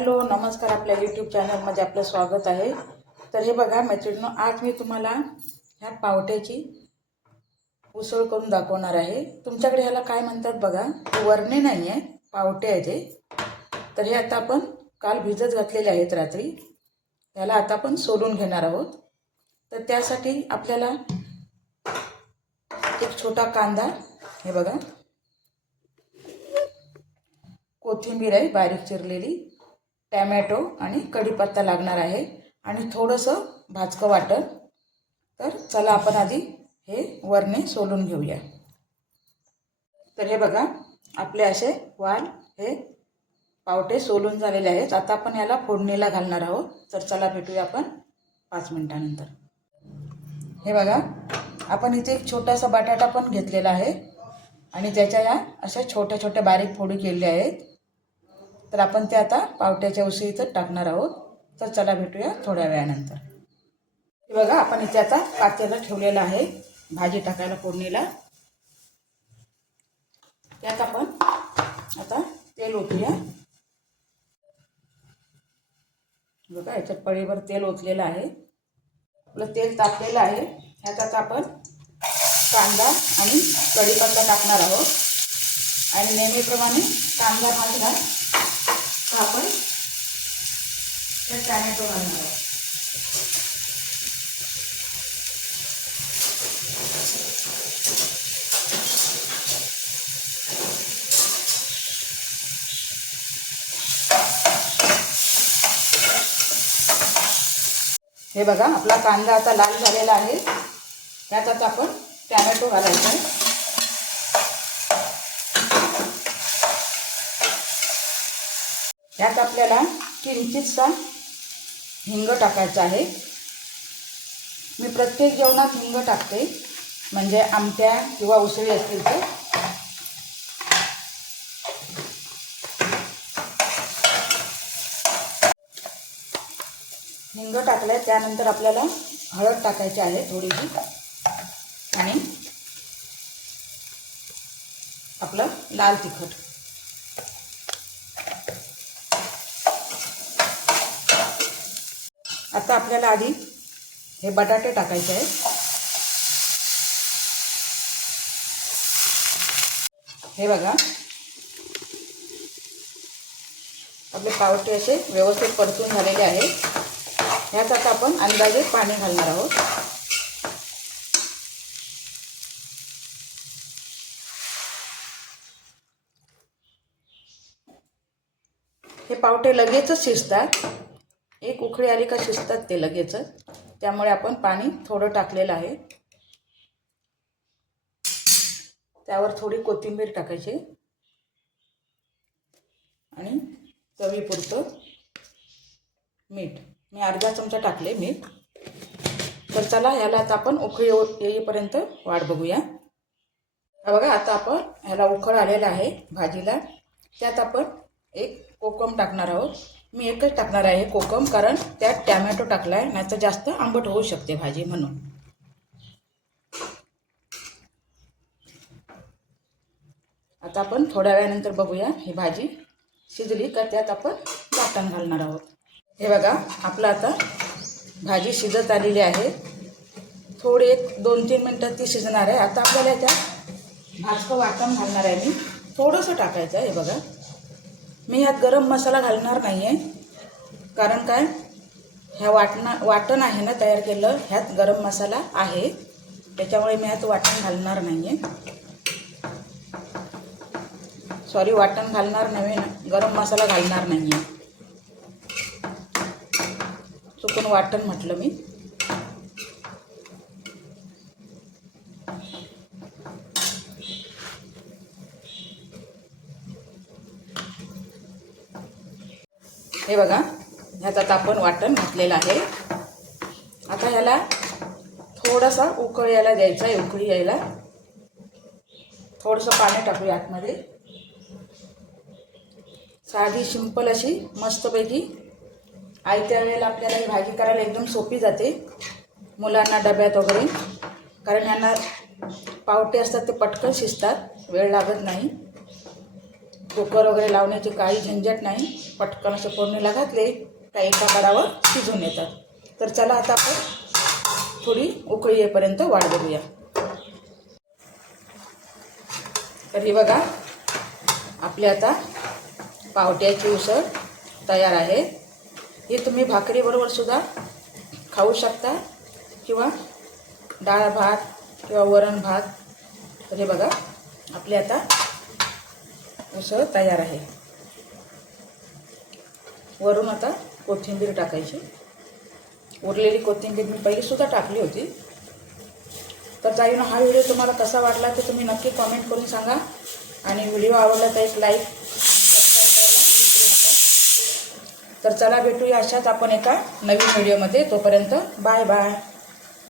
Hello नमस्कार आपल्या YouTube चॅनलमध्ये आपलं स्वागत आहे. तर हे बघा मैत्रिणींनो आज मी तुम्हाला ह्या पावट्याची उसळ करून दाखवणार आहे. तुमच्याकडे ह्याला काय म्हणतात बघा? वरणे नाही आहे पावटे आहे ते तर हे आता आपण काल भिजत घातलेले आहेत रात्री. ह्याला आता आपण सोलून घेणार आहोत. तर त्यासाठी आपल्याला एक छोटा कांदा हे बघा. कोथिंबीर आहे बारीक चिरलेली. टॅमॅटो आणि कढीपत्ता लागणार आहे. आणि थोडंसं भाजकं वाटण. तर चला आपण आधी हे वरणे सोलून घेऊया. तर हे बघा आपले असे वाल हे पावटे सोलून झालेले आहेत. आता आपण याला फोडणीला घालणार आहोत. तर चला भेटूया आपण पाच मिनटानंतर. हे बघा आपण इथे एक छोटासा बटाटा पण घेतलेला आहे. आणि त्याच्या या अशा छोट्या छोट्या बारीक फोडी केलेल्या आहेत. तर आपण ते आता पावट्याच्या उसळीतच टाकणार आहोत. तर चला भेटूया थोड्या वेळानंतर. हे बघा आपण इथे आता पातेलं ठेवलेलं आहे भाजी टाकायला फोडणीला. त्यात आपण आता तेल ओतूया. बघा याच्यात पळीवर तेल ओतलेलं आहे. आपलं तेल तापलेलं आहे. ह्यात आता आपण कांदा आणि कढीपत्ता टाकणार आहोत. आणि नेहमीप्रमाणे कांदा भाजला तर आपण त्यात टॅमॅटो घालणार आहोत हे बघा आपला कांदा आता लाल झालेला आहे. त्यात आता आपण टॅमॅटो घालायचा यात आपल्याला किंचितसा हिंग टाकायचा आहे. मी प्रत्येक जेवणात हिंग टाकते म्हणजे आमट्या किंवा उसळी असतील तर हिंग टाकलं आहे त्यानंतर आपल्याला हळद टाकायची आहे थोडीशी. आणि आपलं लाल तिखट. आता आपल्याला आधी हे बटाटे टाकायचे आहेत. हे बघा. आपले पावटे असे व्यवस्थित परतून झालेले आहेत. ह्यात आता आपण अंदाजे पाणी घालणार आहोत. हे पावटे लगेचच शिजतात. एक उकळी आली का शिजतात ते लगेचच. त्यामुळे आपण पाणी थोडं टाकलेलं आहे. त्यावर थोडी कोथिंबीर टाकायची. आणि चवीपुरतं मीठ. मी अर्धा चमचा टाकले मीठ. तर चला ह्याला आता आपण उकळी येऊ- येईपर्यंत वाट बघूया. हा बघा आता आपण ह्याला उखळ आलेला आहे भाजीला. त्यात आपण एक कोकम टाकणार आहोत. मी एकच टाकणार आहे कोकम कारण त्यात टॅमॅटो टाकला आहे नाही तर जास्त आंबट होऊ शकते भाजी म्हणून. आता आपण थोड्या वेळानंतर बघूया ही भाजी शिजली का त्यात आपण वाटण घालणार आहोत. हे बघा आपलं आता भाजी शिजत आलेली आहे. थोडी एक दोन तीन मिनटात ती शिजणार आहे. आता आपल्याला त्यात भाजकं वाटण घालणार आहे मी. थोडंसं टाकायचं आहे हे बघा. मी ह्यात गरम मसाला घालणार नाही आहे कारण काय? ह्या वाटणं वाटण आहे ना तयार केलं ह्यात गरम मसाला आहे. त्याच्यामुळे मी ह्यात वाटण घालणार नाही आहे सॉरी वाटण घालणार नव्हे गरम मसाला घालणार नाही आहे चुकून वाटण म्हटलं मी. हे बघा ह्याचा आपण वाटण घातलेलं आहे. आता ह्याला थोडासा उकळ यायला द्यायचा आहे उकळी यायला. थोडंसं पाणी टाकूया आतमध्ये. साधी सिंपल अशी मस्तपैकी. आयत्या वेळेला आपल्याला ही भाजी करायला एकदम सोपी जाते मुलांना डब्यात वगैरे. कारण यांना पावटे असतात ते पटकन शिजतात वेळ लागत नाही. कुकर वगैरे लावण्याची काही झंझट नाही. पटकन असे फोडणीला घातले त्या एका कडावर शिजून येतात तर चला आता आपण थोडी उकळी येईपर्यंत वाढ बघूया. तर ही बघा आपली आता पावट्याची उसळ तयार आहे. ही तुम्ही भाकरीबरोबर सुद्धा खाऊ शकता किंवा डाळ भात किंवा वरण भात. तर हे बघा आपली आता उसळ तयार आहे. वरून आता कोथिंबीर टाकायची. उरलेली कोथिंबीर मी पहिलीसुद्धा टाकली होती. तर ताईनं हा व्हिडिओ तुम्हाला कसा वाटला ते तुम्ही नक्की कॉमेंट करून सांगा. आणि व्हिडिओ आवडला तर एक लाईक सबस्क्राईब करायला विसरू नका. तर चला भेटूया अशाच आपण एका नवीन व्हिडिओमध्ये तोपर्यंत बाय बाय.